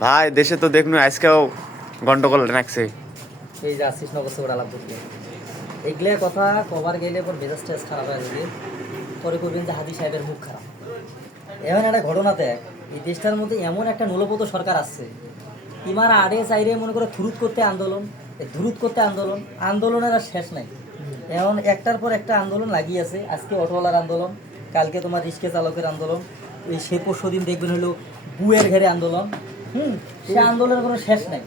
ভাই দেশে তো দেখনু আজকেও গন্ডগোল রাখছে। এই যে আসিস নগর ওরা লাভ করতে এগুলো কথা কবার গেলে পর মেজাজ টেজ খারাপ হয়ে যাবে। পরে করবেন যে হাদি সাহেবের মুখ খারাপ। এমন একটা ঘটনাতে এই দেশটার মধ্যে এমন একটা নুলপত সরকার আসছে, ইমার আড়ে চাইরে মনে করে থুরুত করতে আন্দোলন, ধুরুত করতে আন্দোলন, আন্দোলনের আর শেষ নাই। এমন একটার পর একটা আন্দোলন লাগিয়ে আছে। আজকে অটোওয়ালার আন্দোলন, কালকে তোমার রিক্সা চালকের আন্দোলন, এই সে পরশু দিন দেখবেন হলো বুয়ের ঘেরে আন্দোলন। সে আন্দোলনের কোনো শেষ নাই।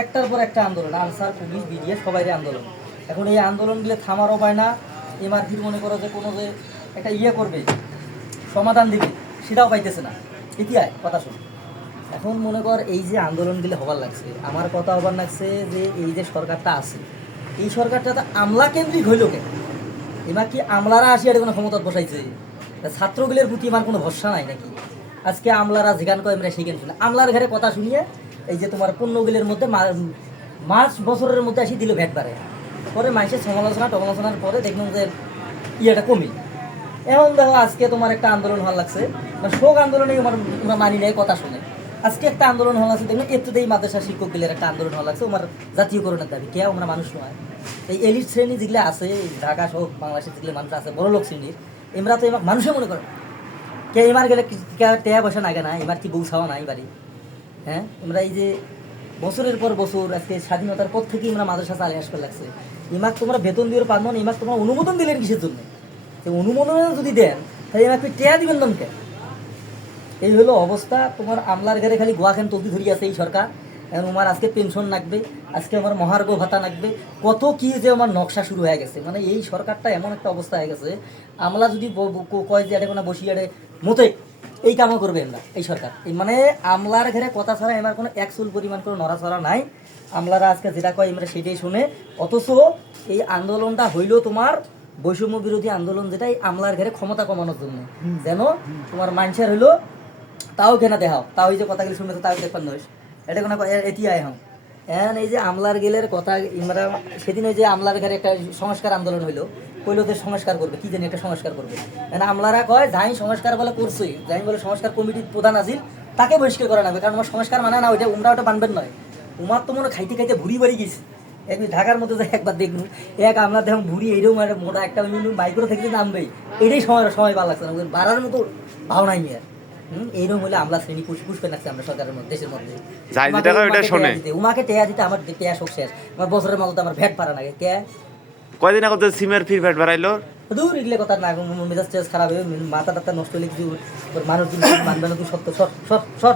একটার পর একটা আন্দোলন, আনসার পুলিশ বিডিএ সবাই আন্দোলন। এখন এই আন্দোলনগুলো থামারও পায় না। এমআরপির মনে করো যে কোনো যে একটা ইয়ে করবে, সমাধান দিবে, সেটাও পাইতেছে না। ইতিহাস কথা শুন, এখন মনে কর এই যে আন্দোলনগুলো হবার লাগছে, আমার কথা হবার লাগছে যে এই যে সরকারটা আছে, এই সরকারটা তো আমলা কেন্দ্রিক হইল কেন? এবার কি আমলারা আসি এটা কোনো ক্ষমতা বসাইছে? ছাত্রগুলোর প্রতি আমার কোনো ভরসা নাই নাকি? আজকে আমলারা যেখান কয় আমরা সেখানে শুনে আমলার ঘরে কথা শুনিয়ে এই যে তোমার পণ্যগুলির মধ্যে মার্চ বছরের মধ্যে আসি দিল ভ্যাট বাড়ে। পরে মানুষের সমালোচনার পরে দেখলাম যে ইয়েটা কমিল। এখন দেখো আজকে তোমার একটা আন্দোলন হওয়ার লাগছে, শোক আন্দোলনে ওরা মানি নেয় কথা শুনে। আজকে একটা আন্দোলন হওয়া লাগছে, দেখুন এতটাই মাদ্রাসা শিক্ষকগুলির একটা আন্দোলন হওয়া লাগছে আমার জাতীয়করণের দাবি। কে আমরা মানুষ নয়? এই এলিট শ্রেণী যেগুলো আছে ঢাকা সহ বাংলাদেশের যেগুলো মানুষ আছে বড় লোক শ্রেণীর, এমরা তো এবার মানুষে মনে করে কে এবার গেলে টেয়া পয়সা নাগে না, এবার কি বউ ছাওয়া নাই বাড়ি? হ্যাঁ, আমরা এই যে বছরের পর বছর আজকে স্বাধীনতার পর থেকেই আমরা মাদ্রাসা চালিয়ে আসতে লাগছে। ইমাক তোমরা বেতন দিয়ে পারবো না, ইমাক তোমরা অনুমোদন দিলেন কিসের জন্য? অনুমোদন যদি দেন তাহলে এমাকে টেয়া দিবেন দমকে। এই হলো অবস্থা। তোমার আমলার ঘরে খালি গোয়া খান তলদি ধরিয়ে আছে এই সরকার। এখন আমার আজকে পেনশন লাগবে, আজকে আমার মহার্ঘ ভাতা লাগবে, কত কি যে আমার নকশা শুরু হয়ে গেছে। মানে এই সরকারটা এমন একটা অবস্থা হয়ে গেছে, আমলা যদি কয় যে এটা কোনো বসিয়ে মতে এই কামও করবে না এই সরকার। এই মানে আমলার ঘরে কথা ছাড়া এবার কোনো একচুল পরিমাণ কোনো নড়াচড়া নাই। আমলারা আজকে যেটা কয় আমরা সেটাই শুনে। অথচ এই আন্দোলনটা হইল তোমার বৈষম্য বিরোধী আন্দোলন, যেটাই আমলার ঘরে ক্ষমতা কমানোর জন্য, যেন তোমার মানুষের হইলো তাও কেনা দেখাও, তাও এই যে কথাগুলি শুনবে তাও দেখবার নয়, এটা কোনো এটি আয় হন। এখন এই যে আমলার গেলের কথা আমরা সেদিন ওই যে আমলার ঘরে একটা সংস্কার আন্দোলন হইলো, কইলো যে সংস্কার করবে, কি জানি একটা সংস্কার করবে। মানে আমলারা কয় যাই সংস্কার বলে করছই, যাই বলে সংস্কার কমিটির প্রধান আজিল তাকে বহিষ্কার করা লাগবে, কারণ আমার সংস্কার মানে না ওইটা উমরা ওটা বানবেন নয়। উমার তো মনে খাইতে খাইতে ভুড়ি বাড়ি গেছে। একদিন ঢাকার মধ্যে যে একবার দেখলু এক আমরা দেখুন ভুড়ি এইরকম একটা মোটা একটা বাইকেরও থেকে নামবেই, এটাই সময় ভালো লাগছে না, বাড়ার মতো ভাও নাই আর। এইরকম হলে আমরা শ্রেণী পুষ করে রাখছি আমরা সরকারের মধ্যে, দেশের মধ্যে। উমাকে টেয়া দিতে আমার টেয়া শোক শেষ, আমার বছরের মতো আমার ভ্যাট পারা লাগে কে। কয়দিন আগে সিমের ফির ভ্যাট বাড়াইলো। দূর এগুলো কথা না, মেজাজ টেজ খারাপ হবে, মাথা টাথা নষ্ট হলে কিছু মানুষ মানবে না, তুই সত্য সর সর সর